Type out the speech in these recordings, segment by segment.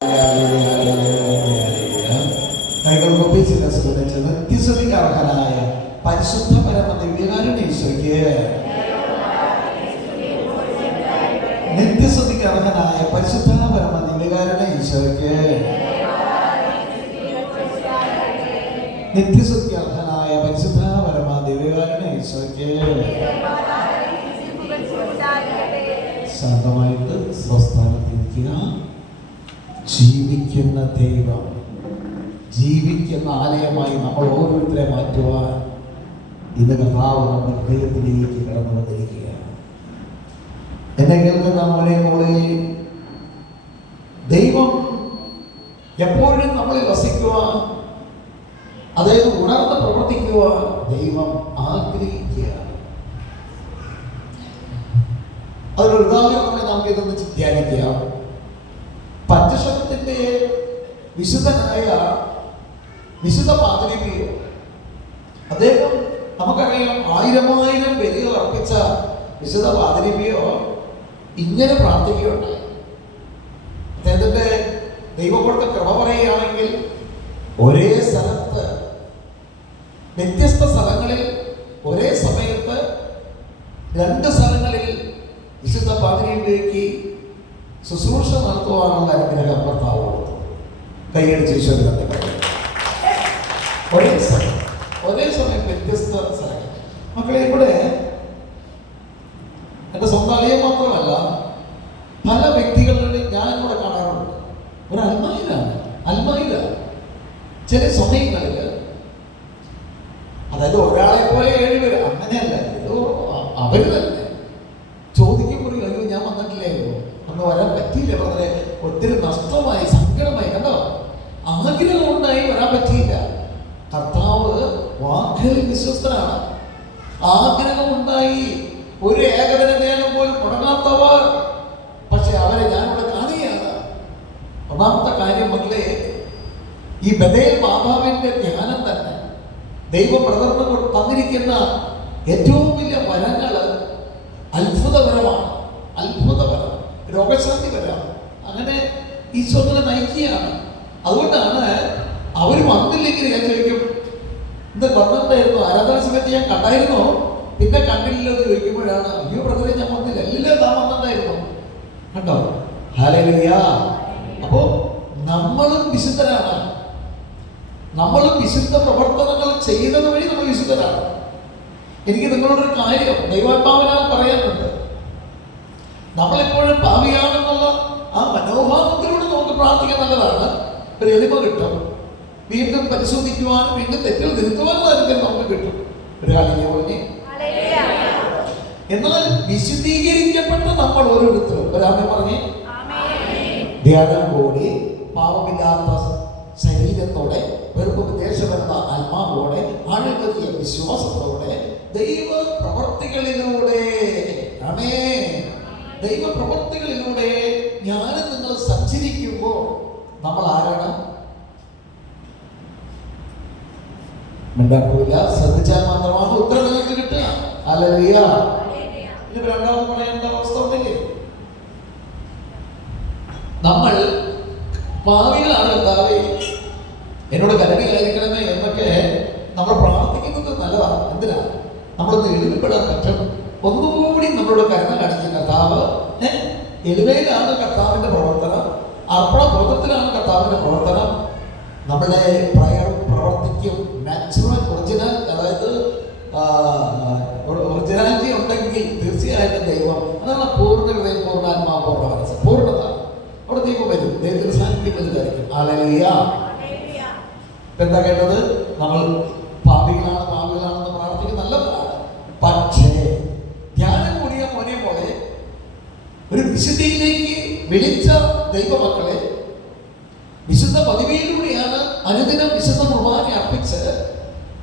നിത്യസ്തുതിക്കർഹനായ പരിശുദ്ധ പരമ ദിവ്യകാരുണ്യേശ്വരയ്ക്ക്, നിത്യസ്തുതിക്കർഹനായ പരിശുദ്ധ പരമ ദിവ്യകാരുണ്യേശ്വരയ്ക്ക്, നിത്യസ്തുതിക്കർഹനായ പരിശുദ്ധ പരമ ദിവ്യകാരുണ്യേശ്വരയ്ക്ക്. ശാന്തമായിട്ട് സ്വസ്ഥാനത്തിരിക്കുക. ജീവിക്കുന്ന ദൈവം, ജീവിക്കുന്ന ആലയമായി നമ്മൾ ഓരോരുത്തരെ മാറ്റുവാൻ ഇന്ന് കർത്താവ് നമ്മുടെ ഹൃദയത്തിലേക്ക് കടന്നു വന്നിരിക്കുകയാണ്. എന്നെ കേൾക്കുന്ന നമ്മളെ മോളെ, ദൈവം എപ്പോഴും നമ്മളിൽ വസിക്കുവാൻ, അതായത് ഉണർന്ന് പ്രവർത്തിക്കുവാൻ ദൈവം ആഗ്രഹിക്കുകയാണ്. അതിനൊരു ഉദാഹരണമായി നമുക്ക് ഇതൊന്ന് ധ്യാനിക്കാം. പഞ്ചശതത്തിന്റെ വിശുദ്ധനായ വിശുദ്ധ പാത്രിയോ, അദ്ദേഹം നമുക്കറിയാം 1000 ബലികൾ അർപ്പിച്ച വിശുദ്ധ പാത്രിയോ ഇങ്ങനെ പ്രാർത്ഥിക്കുകയുണ്ടായി. അദ്ദേഹത്തിന്റെ ദൈവപ്പെടുത്ത കൃപ പറയുകയാണെങ്കിൽ, ഒരേ സ്ഥലത്ത് വ്യത്യസ്ത സ്ഥലങ്ങളിൽ ഒരേ സമയത്ത് 2 സ്ഥലങ്ങളിൽ വിശുദ്ധ പാത്രിയിലേക്ക് ശുശ്രൂഷ നടത്തുവാനുള്ള അനുഗ്രഹം കർത്താവ് കൊടുത്തു. കൈയടിച്ച് ഈശോയുടെ ഒരേ സമയം വ്യത്യസ്ത സ്ഥലങ്ങൾ. മക്കളെ, ഇവിടെ എൻ്റെ സ്വന്തം അലയം മാത്രമല്ല, പല വ്യക്തികളുടെ ഞാൻ ഇവിടെ കാണാറുണ്ട്. ഒരു അൽമായിര ചില സമയങ്ങളിൽ, അതായത് ഒരാളെ പോലെ 7 പേര്, അങ്ങനെയല്ല, അവർ തന്നെ ചോദിക്കുമ്പോൾ, അയ്യോ ഞാൻ വന്നിട്ടില്ലായിരുന്നു, അന്ന് വരാൻ പറ്റിയില്ല വളരെ, ഒത്തിരി നഷ്ടമായി, സങ്കടമായി. കണ്ടോ, ആഗ്രഹം ഉണ്ടായി വരാൻ പറ്റിയില്ല. കർത്താവ് വാക്കുകളിൽ വിശ്വസ്തനാണ്. ആഗ്രഹം ഉണ്ടായി, ഒരു ഏകദിന ധ്യാനം പോലും മുടങ്ങാത്തവർ, പക്ഷെ അവരെ ഞാനിവിടെ കാണുകയാണ്. ഒന്നാമത്തെ കാര്യം മക്കളെ, ഈ ബഥേൽ മാതാവിന്റെ ധ്യാനം തന്നെ ദൈവം പ്രകടനം തന്നിരിക്കുന്ന ഏറ്റവും വലിയ വരങ്ങള് അത്ഭുതപരമാണ്. രോഗശാന്തി വരാം. അങ്ങനെ ഈശോനെ നയിക്കുകയാണ്. അതുകൊണ്ടാണ് അവർ വന്നില്ലെങ്കിൽ ഞാൻ ചോദിക്കും, ഇത് വന്നിട്ടുണ്ടായിരുന്നു, ആരാധന സമയത്ത് ഞാൻ കണ്ടായിരുന്നോ, പിന്നെ കണ്ടില്ലല്ലോ എന്ന് ചോദിക്കുമ്പോഴാണ്, അയ്യോ ബ്രദറെ ഞാൻ വന്നില്ല, എല്ലാം താൻ വന്നിട്ടുണ്ടായിരുന്നു. കണ്ടോ? ഹല്ലേലൂയ. അപ്പോ നമ്മളും വിശുദ്ധരാണ്. നമ്മളും വിശുദ്ധ പ്രവർത്തനങ്ങൾ ചെയ്യുന്നത് വഴി നമ്മൾ വിശുദ്ധരാണ്. എനിക്ക് നിങ്ങളോടൊരു കാര്യം ദൈവാത്മാവിനാൽ പറയാനുണ്ട്. നമ്മളെപ്പോഴും പാപിയാണെന്നുള്ള ആ മനോഭാവത്തിലൂടെ നമുക്ക് പ്രാർത്ഥിക്കാൻ നല്ലതാണ്. ഒരു എളിമ കിട്ടും. വീണ്ടും പരിശോധിക്കുവാനും വീണ്ടും തെറ്റുകൾ തിരുത്തുവാനും അനുഗ്രഹം നമുക്ക് കിട്ടും. ഒരു കാര്യം പറഞ്ഞേ. എന്നാൽ വിശുദ്ധീകരിക്കപ്പെട്ട നമ്മൾ ഓരോരുത്തരും ഒരാമേ പറഞ്ഞേ, ധ്യാനം കൂടി പാപമില്ലാത്ത ശരീരത്തോടെ, വെറും ദേശമെന്ന ആത്മാവോടെ, ആഴമേറിയ വിശ്വാസത്തോടെ, ദൈവ പ്രവർത്തികളിലൂടെ, ദൈവപ്രവർത്തികളിലൂടെ ഞാനും നിങ്ങൾ സഞ്ചരിക്കുമ്പോൾ നമ്മൾ ആരാണ്? മിണ്ടാക്കൂല, ശ്രദ്ധിച്ചാൽ മാത്രമാണ് ഉത്തരം നിങ്ങൾക്ക് കിട്ടുക. ഹല്ലേലൂയ. ഇനി രണ്ടാമത് പറയേണ്ട അവസ്ഥ ഉണ്ടെങ്കിൽ, നമ്മൾ പാവികളാണ്, കർത്താവേ എന്നോട് കരുണയായിരിക്കണമേ എന്നൊക്കെ നമ്മൾ പ്രാർത്ഥിക്കുന്നത് നല്ലതാണ്. എന്തിനാ? നമ്മളൊന്ന് എളിമപ്പെടാൻ പറ്റും. ഒന്നുകൂടി നമ്മളോട് കരുണ കാണിക്കും കർത്താവ്. എളിമയിലാണ് കർത്താവിന്റെ പ്രവർത്തനം, അർപ്പണബോധത്തിലാണ് കർത്താവിന്റെ പ്രവർത്തനം. നമ്മുടെ പ്രവർത്തിക്കും നാച്ചുറൽ ഒറിജിനൽ, അതായത് ഒറിജിനാലിറ്റി ഉണ്ടെങ്കിൽ തീർച്ചയായിട്ടും ദൈവം, അതാണ് പൂർണ്ണ ഹൃദയം, പൂർണ്ണാത്മാവ്, പൂർണ്ണ മനസ്സ്, പൂർണ്ണത. അവിടെ ദൈവം വരും, ദൈവത്തിന്റെ സാന്നിധ്യം വലുതായിരിക്കും. ഹല്ലേലൂയ. എന്താ കേട്ടത്? നമ്മൾ പാപികളാണെന്ന് പ്രാർത്ഥിക്കുന്നത് നല്ലതാണ്. പക്ഷേ ധ്യാനം കൂടിയ മോനെ പോലെ ഒരു വിശുദ്ധിയിലേക്ക് വിളിച്ച ദൈവമക്കളെ, വിശുദ്ധ പദവിയിലൂടെയാണ് അനുദിനം വിശുദ്ധ കുർബാന അർപ്പിച്ച്,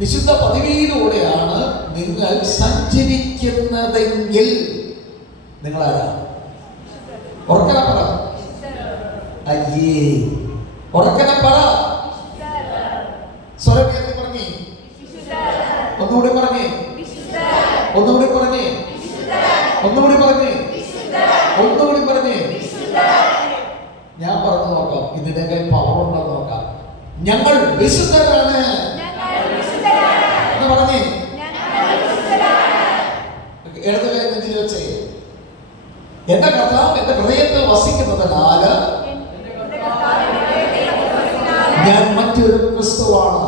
വിശുദ്ധ പദവിയിലൂടെയാണ് നിങ്ങൾ സഞ്ചരിക്കുന്നതെങ്കിൽ നിങ്ങളാരാ? ഉറക്കന പറ. അയ്യേ, ഉറക്കന പറ. സ്വരം കേട്ടി പറഞ്ഞേ, ഒന്നുകൂടി പറഞ്ഞേ, ഒന്നുകൂടി പറഞ്ഞേ, ഒന്നുകൂടി പറഞ്ഞേ, ഒന്നുകൂടി പറഞ്ഞേ. ഞാൻ പറഞ്ഞു നോക്കാം, ഇതിനൊക്കെ പവർ ഉണ്ടോ നോക്കാം. ഞങ്ങൾ വിശുദ്ധരാണ് എന്ന് പറഞ്ഞേ. ഇടത് കൈ നെഞ്ചിൽ വെച്ചേ. എന്റെ കർത്താവ് എന്റെ ഹൃദയത്തിൽ വസിക്കുന്നതിനാൽ ഞാൻ മറ്റൊരു ക്രിസ്തുവാണ്.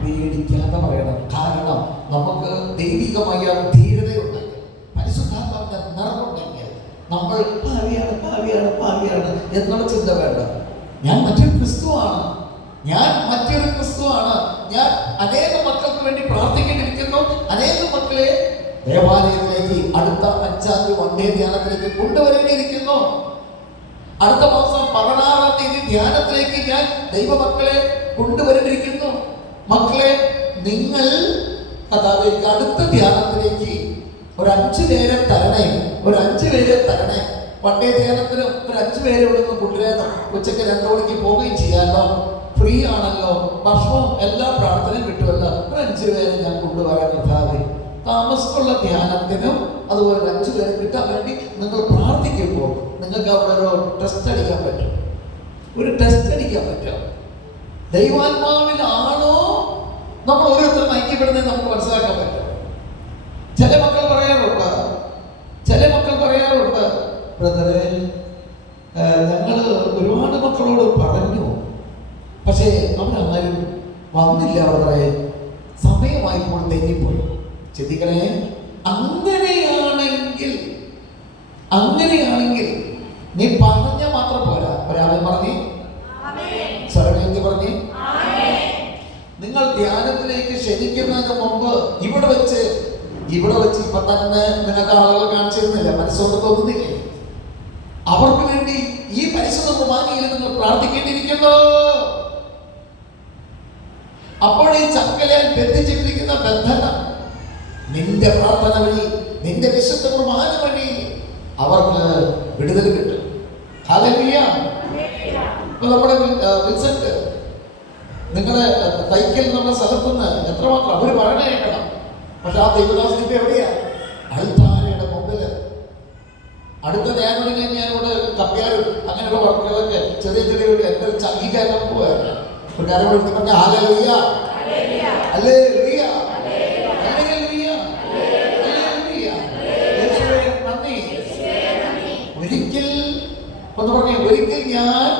പേടിക്കാതെ പറയണം. കാരണം നമുക്ക് ദൈവികമായ ധീരതയുണ്ട്, പരിശുദ്ധാത്മാവിന്റെ നിറവുണ്ടെങ്കിൽ നമ്മൾ ഭാവിയാണ് എന്നുള്ള ചിന്ത വേണ്ട. ഞാൻ മറ്റൊരു ക്രിസ്തുവാണ്, ഞാൻ മറ്റൊരു ക്രിസ്തുവാണ്. ഞാൻ അനേകം മക്കൾക്ക് വേണ്ടി പ്രാർത്ഥിക്കേണ്ടിയിരിക്കുന്നു. അനേകം മക്കളെ ദേവാലയത്തിലേക്ക് അടുത്ത 5-ാം തീയതി വൺഡേ ധ്യാനത്തിലേക്ക് കൊണ്ടുവരേണ്ടിയിരിക്കുന്നു. അടുത്ത മാസം 16-ാം തീയതി ധ്യാനത്തിലേക്ക് ഞാൻ ദൈവമക്കളെ കൊണ്ടുവരേണ്ടിയിരിക്കുന്നു. മക്കളെ, നിങ്ങൾ കഥാവിലേക്ക് അടുത്ത ധ്യാനത്തിലേക്ക് ഒരു 5 പേരെ തരണേ. ഒരു 5 പേരെ തരണേ. വൺഡേ ധ്യാനത്തിന് ഒരു 5 പേരെ ഇവിടുന്ന് കൊണ്ടുവരാൻ ഉച്ചയ്ക്ക് 2 മണിക്ക് പോവുകയും ചെയ്യാമല്ലോ. ഫ്രീ ആണല്ലോ, ഭക്ഷണവും എല്ലാ പ്രാർത്ഥനയും കിട്ടുമല്ലോ. ഒരു 5 പേരെ ഞാൻ കൊണ്ടുവരാൻ കഥാവി. താമസമുള്ള ധ്യാനത്തിനും അതുപോലെ 5 പേരെ കിട്ടാൻ വേണ്ടി നിങ്ങൾ പ്രാർത്ഥിക്കുമ്പോൾ നിങ്ങൾക്ക് അവിടെ ഒരു ടെസ്റ്റ് അടിക്കാൻ പറ്റും. ഒരു ടെസ്റ്റ് അടിക്കാൻ പറ്റും. ദൈവാത്മാവിലാണോ നമ്മൾ ഓരോരുത്തരും ഐക്യപ്പെടുന്നത് നമുക്ക് മനസ്സിലാക്കാൻ പറ്റും. ചില മക്കൾ പറയാറുണ്ട്, ബ്രദറെ, ഞങ്ങൾ ഒരുപാട് മക്കളോട് പറഞ്ഞു, പക്ഷേ അവരാരും വന്നില്ല ബ്രദറെ, സമയമായപ്പോൾ തെന്നിപ്പോയി. ചിന്തിക്കണേ. അങ്ങനെയാണെങ്കിൽ നീ പറഞ്ഞ മാത്രം പോരാ. ഒരാളെ പറഞ്ഞേ, സ്വരമേന്തി പറഞ്ഞേ. നിങ്ങൾ ധ്യാനത്തിലേക്ക് ക്ഷണിക്കുന്നതിന് മുമ്പ് ഇവിടെ വെച്ച് ഇപ്പൊ തന്നെ നിങ്ങൾക്ക് ആളുകൾ കാണിച്ചിരുന്നില്ല, മനസ്സോട് തോന്നുന്നില്ലേ? അവർക്ക് വേണ്ടി ഈ പരിശുദ്ധ കുർബാനയിൽ നിങ്ങൾ പ്രാർത്ഥിക്കേണ്ടിയിരിക്കുന്നു. അപ്പോൾ ഈ ചങ്ങലയിൽ ബന്ധിച്ചിട്ടിരിക്കുന്ന ബന്ധനം നിന്റെ പ്രാർത്ഥന വഴി, നിന്റെ വിശുദ്ധ കുർബാന വഴി അവർക്ക് വിടുതൽ കിട്ടും. ഹല്ലേലൂയ. ഇപ്പൊ നമ്മുടെ വിൽസന്റ് നിങ്ങളെ തൈക്കൽ എന്നുള്ള സ്ഥലത്തുനിന്ന് എത്രമാത്രം അവര് പറഞ്ഞു കേൾക്കണം. പക്ഷെ ആ ദൈവദാസൻ ഇപ്പൊ എവിടെയാ? അൽത്താരയുടെ മുമ്പില്. അടുത്ത ധ്യാനം ഞാനിവിടെ കപ്പ്യാരും അങ്ങനെയുള്ള വർക്കുകളൊക്കെ ചെറിയ എന്റെ ഒരു അംഗീകാരം പോവാണ്. ഒരു കാര്യം എടുത്ത് പറഞ്ഞ ഹല്ലേലൂയ, ഹല്ലേലൂയ, ഹല്ലേലൂയ, ഹല്ലേലൂയ. യേശുവേ നന്ദി. ഒരിക്കൽ ഒന്ന് പറഞ്ഞേ, ഒരിക്കൽ ഞാൻ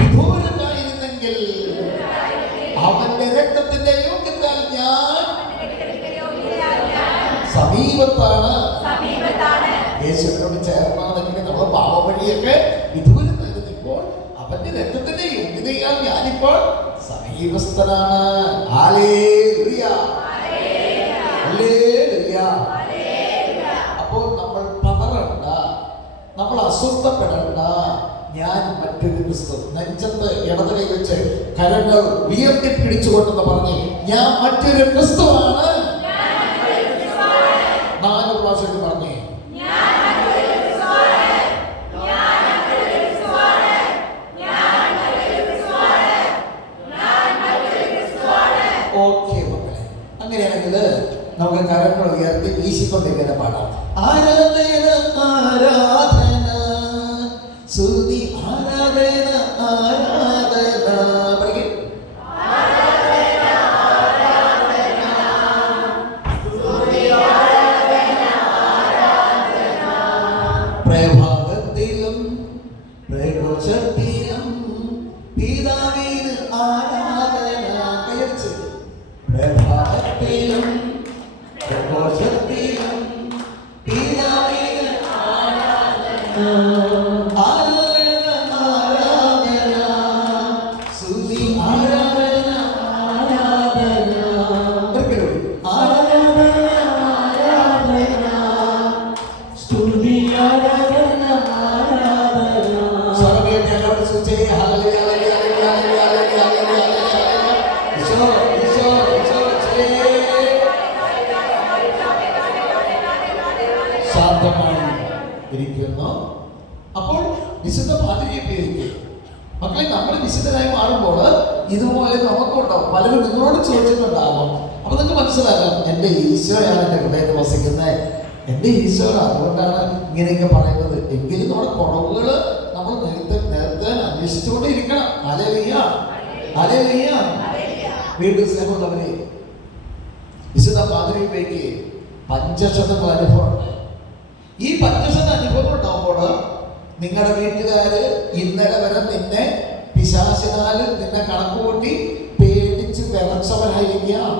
വിദൂരത്തായിരുന്നെങ്കിൽ അവന്റെ രക്തത്തിന്റെ യോഗ്യത്താൽ ഞാൻ സമീപത്താണ്. യേശുവിനോട് ചേർന്നാണെങ്കിൽ നമ്മൾ പാപം വഴിയൊക്കെ വിദൂരത്തായിരുന്നപ്പോൾ അവന്റെ രക്തത്തിന്റെ യോഗ്യതയാൽ ഞാനിപ്പോൾ സമീപസ്ഥനാണ്. Hallelujah, hallelujah. അപ്പോൾ നമ്മൾ പതറണ്ട, നമ്മൾ അസ്വസ്ഥപ്പെടണ്ട. ഞാൻ മറ്റൊരു ക്രിസ്തു. നെഞ്ചത്ത് ഇടത് കൈ വെച്ച് കരങ്ങൾ ഉയർത്തി പിടിച്ചുകൊണ്ടെന്ന് പറഞ്ഞ് ഞാൻ മറ്റൊരു ക്രിസ്തുവാണ്. 4 പ്രാവശ്യം പറഞ്ഞേ. ഓക്കെ മക്കളെ, അങ്ങനെയാണെങ്കിൽ നമുക്ക് കരങ്ങൾ ഉയർത്തി വീശിക്കൊണ്ടിരിക്കുന്ന പാടാം. ആരാധന ആരാധന സ്തുതി ആരാധന ആരാധന. പഠിക്കും. പ്രഭാതത്തിലും പ്രഘോഷത്തിലും പിതാവിന് ആരാധന. കയർച്ച്. പ്രഭാതത്തിലും പ്രഘോഷത്തിലും പിതാവിന് ആരാധന. അപ്പോൾ വിശുദ്ധ പാതിരിയെ ഉപയോഗിക്കുക. മക്കളെ, നമ്മൾ വിശുദ്ധരായി മാറുമ്പോൾ ഇതുപോലെ നമുക്കുണ്ടാവും. പലരും നിങ്ങളോട് ചോദിച്ചിട്ടുണ്ടാകും. അപ്പൊ നിങ്ങൾക്ക് മനസ്സിലാക്കാം, എന്റെ ഈശോയാണ് എന്റെ ഹൃദയത്തിൽ വസിക്കുന്നത്. എൻ്റെ ഈശോ. അതുകൊണ്ടാണ് ഇങ്ങനെയൊക്കെ പറയുന്നത്. എങ്കിലും നമ്മുടെ കുറവുകൾ നമ്മൾ നേരത്തെ അന്വേഷിച്ചുകൊണ്ടിരിക്കണം. Hallelujah, hallelujah. വീണ്ടും സ്നേഹമുള്ളവരെ, വിശുദ്ധ മാതൃകയ്ക്ക് പഞ്ചശതങ്ങൾ അനുഭവമുണ്ട്. ഈ പഞ്ചശത അനുഭവം ഉണ്ടാവുമ്പോൾ നിങ്ങളുടെ വീട്ടുകാര് ഇന്നലെ വരെ നിന്നെ പിശാചിനാൽ നിന്നെ കണക്കുകൂട്ടി പേടിച്ച് വിറച്ചവരായിരിക്കാം.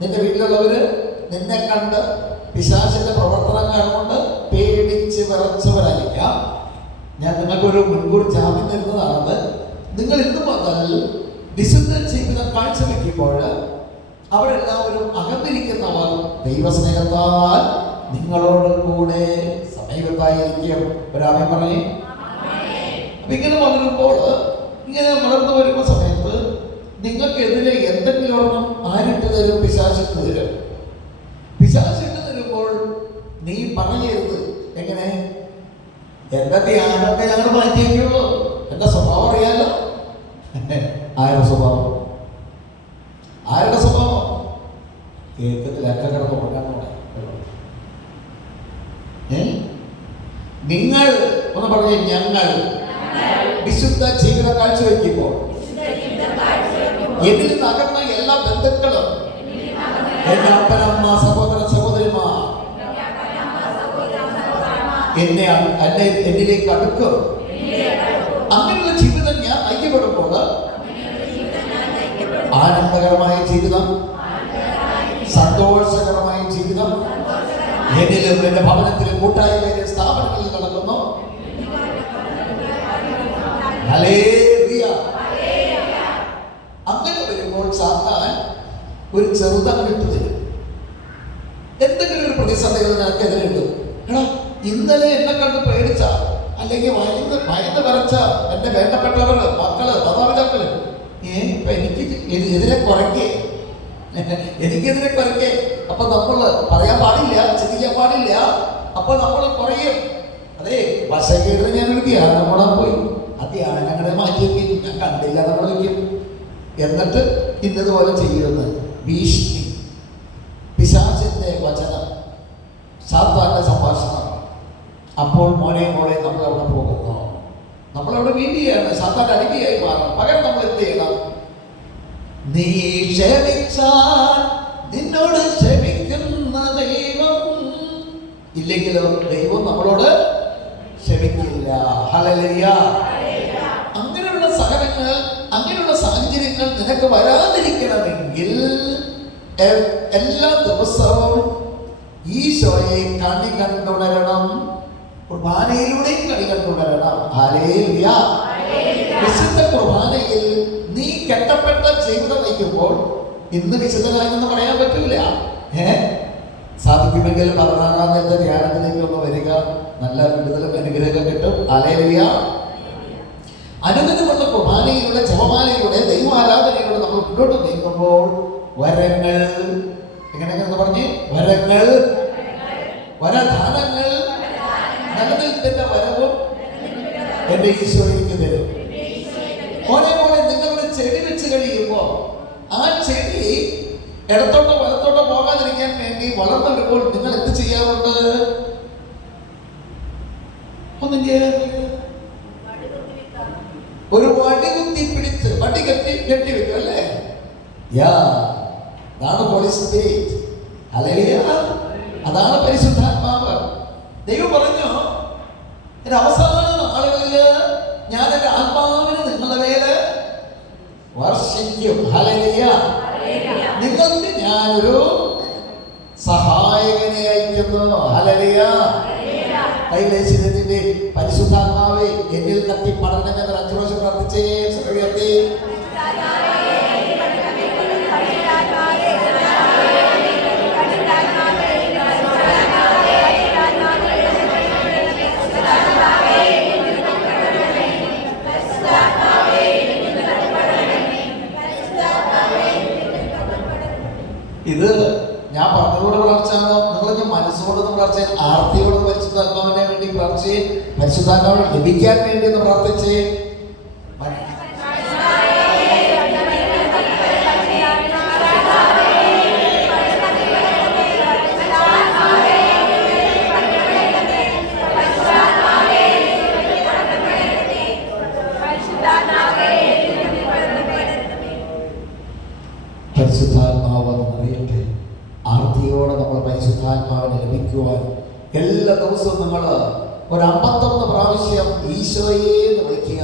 നിന്റെ വീട്ടിലുള്ളവര് നിന്നെ കണ്ട് പിശാചിന്റെ പ്രവർത്തനങ്ങൾ കൊണ്ട് പേടിച്ച് വിറച്ചവരായിരിക്കാം. ഞാൻ നിങ്ങൾക്കൊരു മുൻകൂർ ജാമ്യം തരുന്നതാണത്. നിങ്ങൾ ഇന്നു മുതൽ വിശുദ്ധ ജീവിതം കാഴ്ചവെക്കുമ്പോൾ അവരെല്ലാവരും അകന്നിരിക്കുന്നവർ ദൈവസ്നേഹത്താൽ നിങ്ങളോട് കൂടെ സമീപത്തായിരിക്കും. ഒരാമേൻ പറഞ്ഞേ. അപ്പൊ ഇങ്ങനെ വളരുമ്പോൾ, ഇങ്ങനെ വളർന്നു വരുന്ന സമയത്ത് നിങ്ങൾക്കെതിരെ എന്തെങ്കിലും ഒരെണ്ണം ആരിട്ട് തരും? പിശാചിട്ട് തരും. പിശാചിട്ട് തരുമ്പോൾ നീ പറയരുത്. എങ്ങനെ? എന്റെ ധ്യാനമൊക്കെ ഞങ്ങൾ മാറ്റിയേക്കുള്ളൂ, എന്റെ സ്വഭാവം അറിയാലോ. ആരുടെ സ്വഭാവം? ആരുടെ സ്വഭാവം? കേൾക്കത്തിലൊക്കെ കിടന്ന് കൊടുക്കാൻ പോണേ. നിങ്ങൾ ഒന്ന് പറഞ്ഞേ. ഞങ്ങൾ വിശുദ്ധ ജീവിതം കാഴ്ചവെക്കുമ്പോൾ എന്നിൽ നകർന്ന എല്ലാ ബന്ധുക്കളും, എന്റെ അപ്പനമ്മ, സഹോദര സഹോദരിമാർ എന്നിലേക്ക് അടുക്കും. അങ്ങനെയുള്ള ജീവിതം ഞാൻ നയിക്കപ്പെടുമ്പോൾ ആനന്ദകരമായ ജീവിതം, സന്തോഷകരമായ ജീവിതം എന്നിലും എന്റെ ഭവനത്തിലും കൂട്ടായ്മയിലും സ്ഥാപനങ്ങളിൽ നടക്കുന്നു. ഹല്ലേലൂയ. അങ്ങനെ വരുമ്പോൾ സാത്താൻ ഒരു ചെറുതാണ് ഇട്ട് തരും. എന്തെങ്കിലും ഒരു പ്രതിസന്ധികൾ നിനക്കെതിരുണ്ട്. എടാ, ഇന്നലെ എന്നെ കണ്ട് പേടിച്ച, അല്ലെങ്കിൽ ഭയന്ന് വരച്ച എന്റെ വേണ്ടപ്പെട്ടവർ, മക്കള്, മാതാപിതാക്കള് ഇപ്പൊ എനിക്ക് എതിരെ കുറയ്ക്കേ, എനിക്കെതിരെ കുറയ്ക്കേ. അപ്പൊ നമ്മള് പറയാൻ പാടില്ല, ചിന്തിക്കാൻ പാടില്ല. അപ്പൊ നമ്മൾ കുറയും. അതെ, വശക്കേട് ഞാനൊരു ധ്യാനം കൂടാൻ പോയി. ആ ധ്യാനം അങ്ങനെ മാറ്റി വയ്ക്കും. ഞാൻ കണ്ടില്ല നമ്മൾ വയ്ക്കും. എന്നിട്ട് ഇന്നതുപോലെ ചെയ്യുമെന്ന് ഭീഷണി, പിശാചിന്റെ വചനം, സാത്താന്റെ സംഭാഷണം. അപ്പോൾ മോനെ നമ്മൾ അവിടെ പോകുന്നു. നമ്മളവിടെ വീതിയാണ്, സാത്താൻ അടിമയായി മാറും. പകരം നമ്മൾ എന്ത് ചെയ്യണം? നീ ക്ഷമിച്ചാൽ നിന്നോട് ക്ഷമിക്കുന്ന ദൈവം, ഇല്ലെങ്കിലോ ദൈവം നമ്മളോട് ക്ഷമിക്കില്ല. ഹല്ലേലൂയ. അങ്ങനെയുള്ള സഹനങ്ങൾ, അങ്ങനെയുള്ള സാഹചര്യങ്ങൾ നിനക്ക് വരാതിരിക്കണമെങ്കിൽ എല്ലാ ദിവസവും ഈശോയെ കണി കണ്ടുണരണം. കുർബാനയിലൂടെയും കണി കണ്ടുണരണം. ഹല്ലേലൂയ. വിശുദ്ധ കുർബാനയിൽ നീ കെട്ടപ്പെട്ട ജീവിതം നയിക്കുമ്പോൾ ഇന്ന് വിശുദ്ധനായെന്ന് പറയാൻ പറ്റൂല. സാധിക്കുമെങ്കിൽ 16-ാം തീയതി ധ്യാനത്തിലേക്ക് ഒന്ന് വരിക. നല്ല വിടുതലും അനുഗ്രഹം കിട്ടും. ഹല്ലേലൂയ. അനുദിനമുള്ള കുർബാനയിലൂടെ, ജപമാലയിലൂടെ, ദൈവാരാധനയിലൂടെ നമ്മൾ മുന്നോട്ട് നീങ്ങുമ്പോൾ വരങ്ങൾ, എങ്ങനെയെന്ന് പറഞ്ഞ്, വരങ്ങൾ, വരദാനങ്ങൾ, നിലനിൽപ്പിന്റെ വരവും എന്റെ ഈശോ എനിക്ക് തരും. മോനെ നിങ്ങളുടെ ചെടി വെച്ച് കഴിയുമ്പോ ആ ചെടി ഇടത്തോട്ടോ വലത്തോട്ടോ പോകാതിരിക്കാൻ വേണ്ടി വളർന്നു വരുമ്പോൾ നിങ്ങൾ എന്ത് ചെയ്യാറുണ്ട്? ഒന്നും ചെയ്യാറില്ല. ഒരു വടി കുത്തി പിടിച്ച് വടി കെട്ടി വെക്കും അല്ലേ? അതാണ് ഹോളി സ്പിരിറ്റ്. ഹല്ലേലൂയ. അതാണ് പരിശുദ്ധാത്മാവ്. ദൈവം പറഞ്ഞു, എന്റെ അവസാന നാളുകളില് ഞാൻ എന്റെ ആത്മാവിനെ നിങ്ങളുടെ മേല് വർഷിക്കും. ഹല്ലേലൂയ. നിങ്ങൾക്ക് ഞാനൊരു സഹായകനെ അയക്കുന്നു. ഹല്ലേലൂയ. കൈലേശിന്റെ പരിശുദ്ധാത്മാവേ എന്നിൽ കത്തി പഠനമെന്ന് 5 പ്രാവശ്യം പ്രാർത്ഥിച്ചേ. ഉയർത്തി. ഇത് ഞാൻ പറഞ്ഞതുകൊണ്ട് പ്രാർത്ഥിച്ചാണോ? നിങ്ങൾ മനസ്സുകൊണ്ടൊന്ന് പ്രാർത്ഥിച്ച, ആർത്തിയോട് പരിശുദ്ധാത്മാവിനെ വേണ്ടി പ്രാർത്ഥിച്ച്, പരിശുദ്ധാത്മാവിനെ ലഭിക്കാൻ വേണ്ടി ഒന്ന് പ്രാർത്ഥിച്ച്. പരിശുദ്ധാത്മാവ് നിറയട്ടെ. ആർത്തിയോടെ നമ്മൾ പരിശുദ്ധാത്മാവിനെ ലഭിക്കുവാൻ എല്ലാ ദിവസവും നമ്മൾ ഒരു 51 പ്രാവശ്യം ഈശോയെ എന്ന് വിളിക്കുക.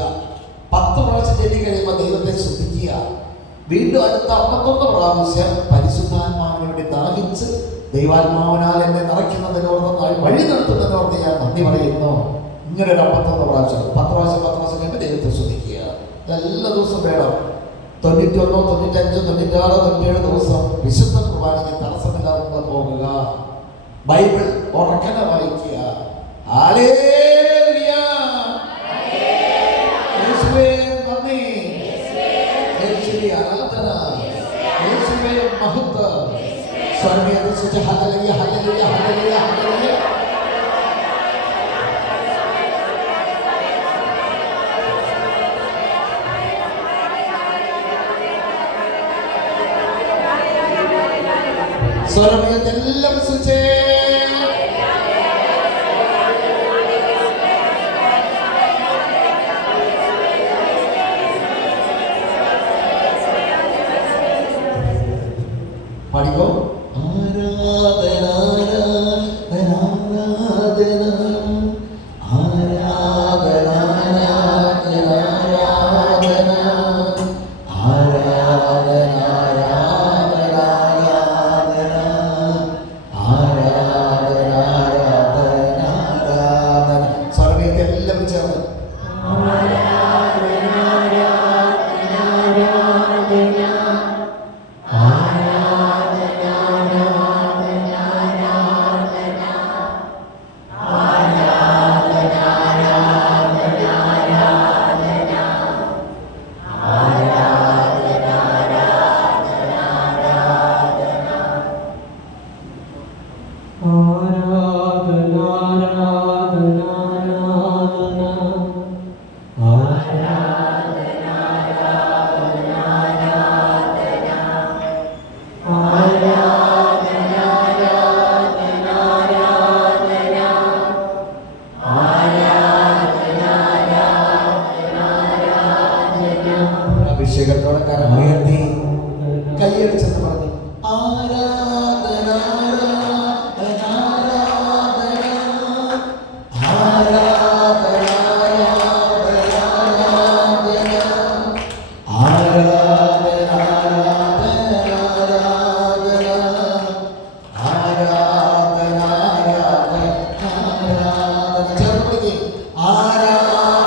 10 പ്രാവശ്യം ചൊല്ലി കഴിയുമ്പോൾ ദൈവത്തെ ശ്രദ്ധിക്കുക. വീണ്ടും അടുത്ത 51 പ്രാവശ്യം പരിശുദ്ധാത്മാവിന് വേണ്ടി ദാഹിച്ച് ദൈവാത്മാവിനാൽ എന്നെ നിറയ്ക്കുന്നതിനോർത്ത് വഴി നടത്തുന്നതിനോർത്ത് ഞാൻ നന്ദി പറയുന്നു. ഇങ്ങനെ ഒരു 51 പ്രാവശ്യം 10 പ്രാവശ്യം കഴിയുമ്പോൾ ദൈവത്തെ ശ്രദ്ധിക്കുക. എല്ലാ ദിവസവും വേണം. 91, 95, 96, 97 ദിവസം വിശുദ്ധ കുർബാനയ്ക്ക് തടസ്സമില്ലാതെ പോകുക. ബൈബിൾ ഉറക്കനെ വായിക്കുക. ഹല്ലേലൂയ. യേശുവേ നന്ദി, യേശുവേ ആരാധന, യേശുവേ മഹത്വം. സ്വർഗ്ഗീയ സ്തുതി. ഹല്ലേലൂയ, ഹല്ലേലൂയ, ഹല്ലേലൂയ, ഹല്ലേലൂയ. സ്വരമയത്തെല്ലാം സ്തുതിച്ചേ. പാടിക്കോ. ആരാധന ആരാധന ആരാധന ആരാധന ആരാധന ആരാധന അഭിഷേകത്തോടെ കരമുയർത്തി കൈയടിച്ചെന്ന് പറഞ്ഞു. ആരാധന ആരാധന ആരാധന ആരാധന ആരാധന ആരാധന ആരാധന ആരാധന ചേർന്ന് ആരാധന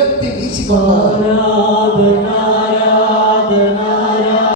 ഉയർത്തി വീശിക്കൊണ്ട് ആരാധന